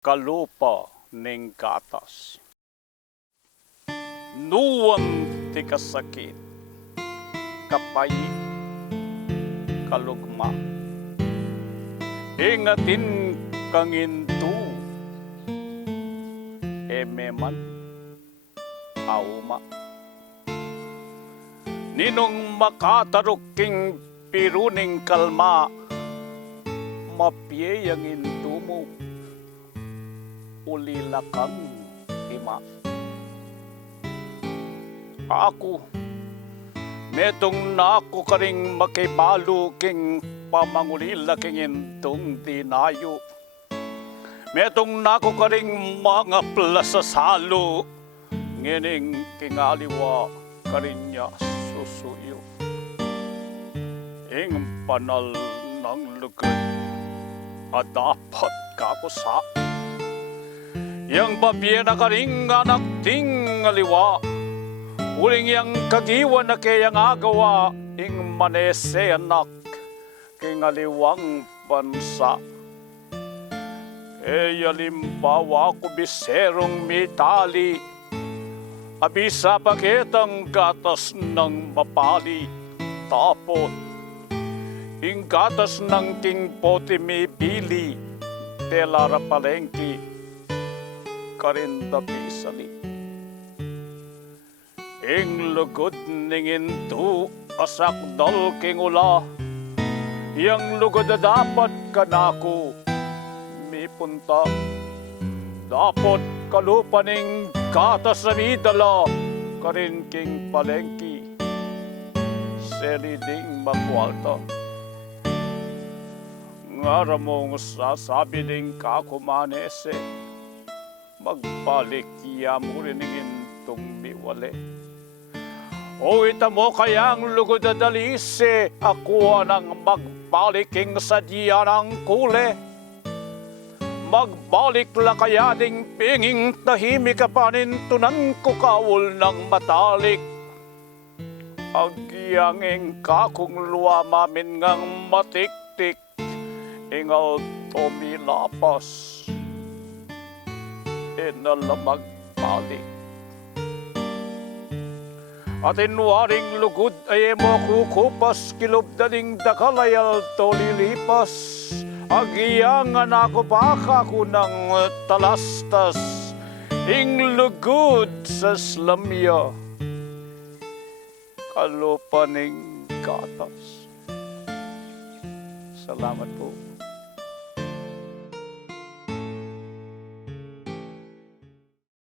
kalupa ning gatas. Nuwan ti kasakit, kapay, kalugma. Ingatin kangintu, ememan, auma. Ninong makataruking piruning kalma, mapiyayang intumo, ulilakang ima. Ako, metong na ako karing makibalo king pamangulila king intong dinayo. Metong na ako karing mga plasasalo, ngining kingaliwa karinya susuyo. Ing panal ng lugod, dapat kapusa. Yang babiya na karing anak ting aliwa, uling yang kagiwa na kayang agawa, ing manese anak, king aliwang bansa. Kaya limbawa ko biserong mitali, abisa pakitang gatas ng mapali, tapot. Ing gatas ng king poti mi pili, telara palengki, karinda pisali. Ing lugod ningin tu asak dal king ula, yang lugod na dapat kanako, mi punta. Dapat kalupa ning gatas na midala, karin king palengki, seliding makwalta. Ngara mong sasabi ding kakumanese, magbalik iya mo rin itong biwale. O ita mo kayang lugod na dalise, ako nang magbaliking sa diya ng kule. Magbalik la kaya ding pinging tahimik kapanin tunan ko kawul ng matalik. Agyanging kakong luwamamin ngang matiktik, ingal tomilapas, inalamag balik. At inwaring lugod ay mo kukupas, kilubdaning dakalayal tolilipas. Agiyangan ako baka ko ng talastas, ing lugod sa slamya, kalupaning gatas. Salamat po.